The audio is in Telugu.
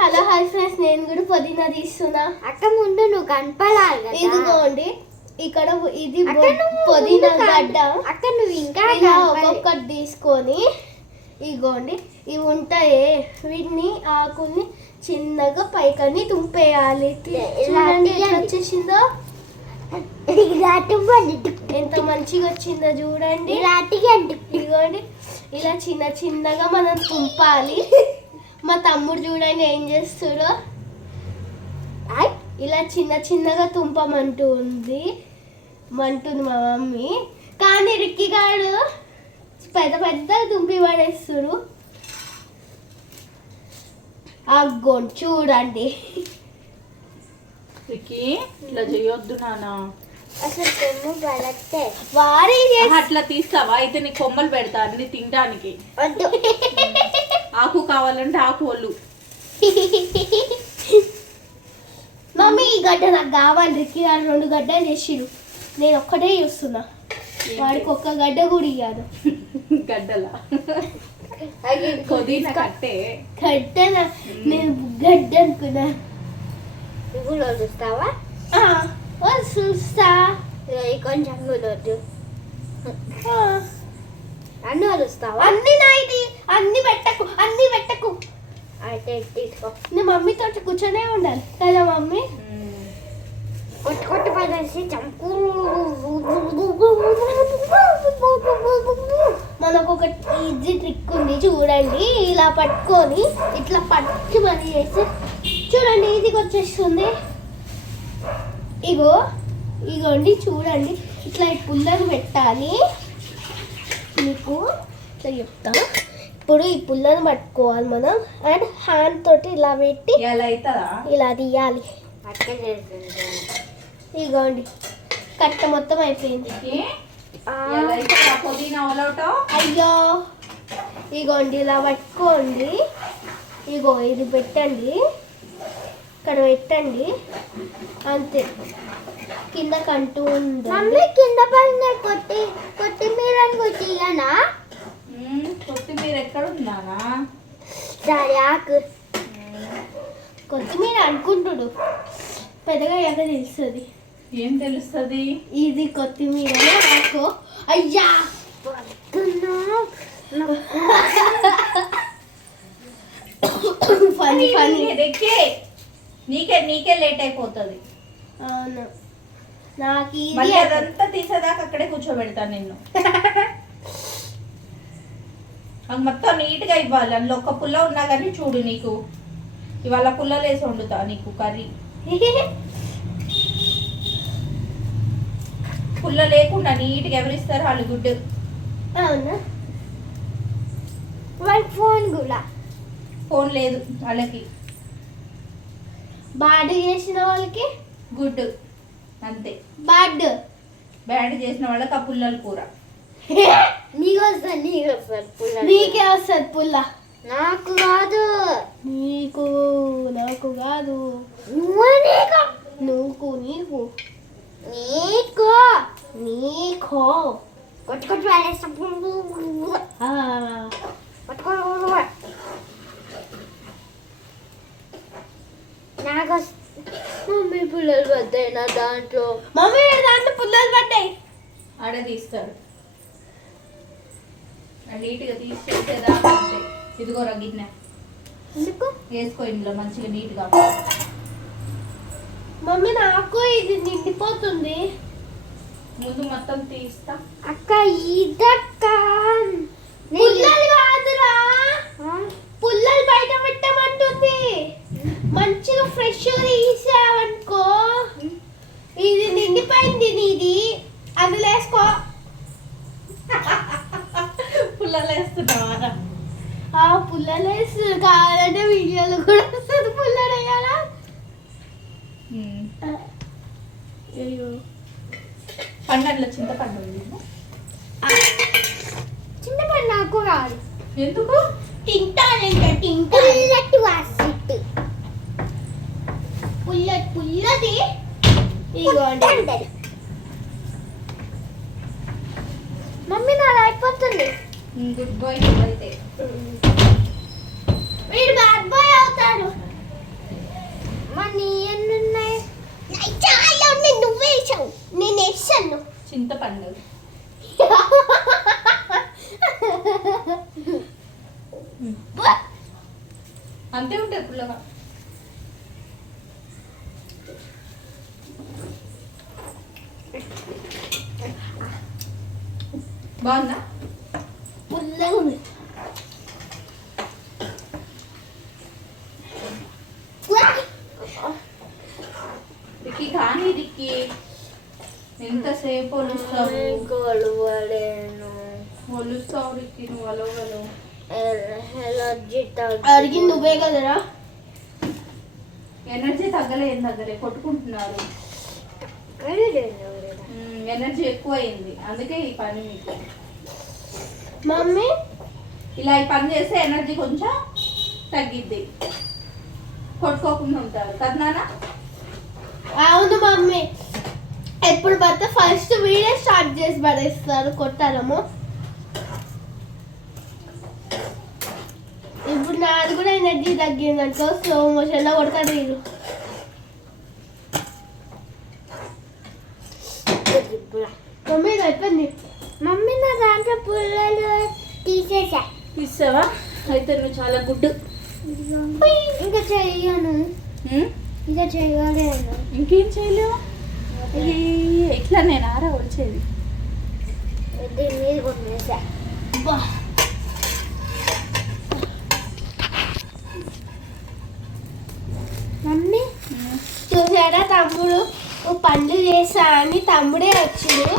హలో హాయ్ ఫ్రెండ్స్, నేను కూడా పుదీనా తీస్తున్నా. అక్క ముందు నువ్వు కనపడాలి. ఇదిగోండి, ఇక్కడ ఇది పుదీనా గడ్డ. అక్క నువ్వు ఇంకా ఇలా ఒక్కొక్కటి తీసుకొని ఇగోండి ఇవి ఉంటాయి, వీటిని ఆకుల్ని చిన్నగా పైకని తుంపేయాలి. చూడండి ఎట్లా వచ్చేసిందో, ఎంత మంచిగా వచ్చిందో చూడండి. ఇదిగోండి ఇలా చిన్న చిన్నగా మనం తుంపాలి. మా తమ్ముడు చూడండి ఏం చేస్తాడో, ఇలా చిన్న చిన్నగా తుంపమంటుంది మా మమ్మీ. కానీ రిక్కిగాడు పెద్ద పెద్ద తుంపి పడేస్తుడు. అగ్గోండి చూడండి. ఇట్లా చేయొద్దు నాన్న, అసలు వారి అట్లా తీస్తావా? అయితే నీ కొమ్మలు పెడతా అన్ని తినడానికి. ఆకు కావాలంటే ఆకు ఒళ్ళు. మమ్మీ ఈ గడ్డ నాకు కావాలి. రిక్కి గారు 2 గడ్డలు చేసిరు, నేను ఒక్కటే చూస్తున్నా. వాడికి ఒక్క గడ్డ కూడా ఇయ్యాడు. గడ్డలా పుదీనా కట్టే గడ్డ, నేను గడ్డ అనుకున్నా. నువ్వు చూస్తావా? చూస్తా కొంచెం వద్దు. అన్నీ వలుస్తావా? అన్ని నాయిది, అన్ని పెట్టకు. అయితే తీసుకో. నీ మమ్మీతో కూర్చొనే ఉండాలి కదా మమ్మీ. కొట్టు పడేసి చంపు. మనకు ఒక ఈజీ ట్రిక్ ఉంది చూడండి. ఇలా పట్టుకొని ఇట్లా పట్టి మరి చేసి చూడండి, ఈజీగా వచ్చేస్తుంది. ఇగోండి చూడండి, ఇట్లా ఈ పుల్లను పెట్టాలి. మీకు ఇట్లా చెప్తా. ఇప్పుడు ఈ పుల్లను పట్టుకోవాలి మనం, అండ్ హ్యాండ్ తోటి ఇలా పెట్టి ఇలా తీయాలి. ఇగోండి కట్ట మొత్తం అయిపోయింది. అయ్యో ఇగోండి ఇలా పట్టుకోండి. ఇది పెట్టండి, ఇక్కడ పెట్టండి, అంతే. కింద కంటూ ఉంది. కింద పడిన కొత్తిమీర కొట్టినా. కొత్తిమీర ఎక్కడ ఉందానా? ఆకు కొత్తిమీర అనుకుంటుడు, పెద్దగా ఎక్కడ తెలుస్తుంది. ఏం తెలుస్తుంది? ఇది కొత్తిమీర ఆకు. అయ్యా ఫనీ నీకే లేట్ అయిపోతుంది. అవును, నాకు అదంతా తీసేదాకా అక్కడే కూర్చోబెడతాను నిన్ను. అది మొత్తం నీట్ గా ఇవ్వాలి. అందులో ఒక్క పుల్ల ఉన్నా కానీ చూడు, నీకు ఇవాళ పుల్లలు వేసి వండుతా నీకు కర్రీ. పుల్ల లేకుండా నీట్గా ఎవరిస్తారు వాళ్ళు గుడ్డు. అవునా? వాళ్ళ ఫోన్ కూడా ఫోన్ లేదు వాళ్ళకి. బ్యాడ్ చేసిన వాళ్ళకి గుడ్ అంతే. బ్యాడ్ చేసిన వాళ్ళకి ఆ పుల్లల కూర. నీకు వస్తుంది. నీకే వస్తుంది పుల్ల. నాకు కాదు. నాకు కాదు. నీకు కొట్టు నాకు మమ్మీ పుల్లలు పడ్డాయి నా దాంట్లో. పుల్లలు పడ్డాయి. ఆడ తీస్తాడు నీట్గా తీసేదాకా అంతే. ఇదిగో గిన్నె వేసుకో, ఇందులో మంచిగా నీట్గా. మమ్మీ నాకు ఇది నిండిపోతుంది. ముందు మొత్తం తీస్తా. అక్క ఇదక్క పుల్లలు కాదురా, పుల్లలు బయట పెట్టమంటుంది. మంచిగా ఫ్రెష్ తీసావనుకో, ఇది నిండిపోయింది నీది, అందులో వేసుకో. పుల్లలు వేస్తున్నావా? పుల్లలు వేస్తుంది. కావాలంటే వీడియోలో కూడా వస్తుంది పుల్లలు వేయాలా. అయ్యో పండుగలో చింతపండు ఉంది. చింతపండు నాకు కాదు. ఎందుకు? పుల్లది. ఇగోండి మమ్మీ నాది అయిపోతుంది. గుడ్ బాయ్ అయితే. వీడు బ్యాడ్ బాయ్ అవుతాడు. మరి ఎన్ని ఉన్నాయి? చాలా ఉన్నాయి, నువ్వే వేసావు, నేను వేసాను. చింతపండు. అంతే ఉంటుంది పుల్లగా. బాగుందా? పుల్లగా ఉంది. రిక్కి కానీ రిక్కి ఎంతసేపు ఒలుస్తావు? కొలవలేను. ఒలుస్తావు రిక్కి, నువ్వు అలవగలవు. ఎలర్జీ అడిగింది నువ్వే కదరా. ఎనర్జీ తగ్గలే, ఏం తగ్గలే, కొట్టుకుంటున్నారు. ఎనర్జీ ఎక్కువ అయింది, అందుకే ఈ పని మీకు. మమ్మీ ఇలా ఈ పని చేస్తే ఎనర్జీ కొంచెం తగ్గిద్ది, కొట్టుకోకుండా ఉంటారు కదా నాన్న. అవును మమ్మీ, ఎప్పుడు పడితే ఫస్ట్ వీడియో స్టార్ట్ చేసి పడేస్తారు కొట్టాలము. ఇప్పుడు నాది కూడా ఎనర్జీ తగ్గిందనుకో, స్లో మోషన్లో కొడతాడు వీళ్ళు. మమ్మీ ఇది అయిపోయింది. మమ్మీ నా దాంట్లో పుల్లలు తీసేసా. ఇస్తావా? అయితే నువ్వు చాలా గుడ్. ఇంకా చెయ్యను, ఇంకా చెయ్యలేను. ఇంకేం చేయలేవు. ఇట్లా నేను ఆరా వచ్చేది. దీని మీద కొట్టేసా. బా. మమ్మీ చూసారా తమ్ముడు, ఓ పనులు చేస్తా అని తమ్ముడే వచ్చిండు.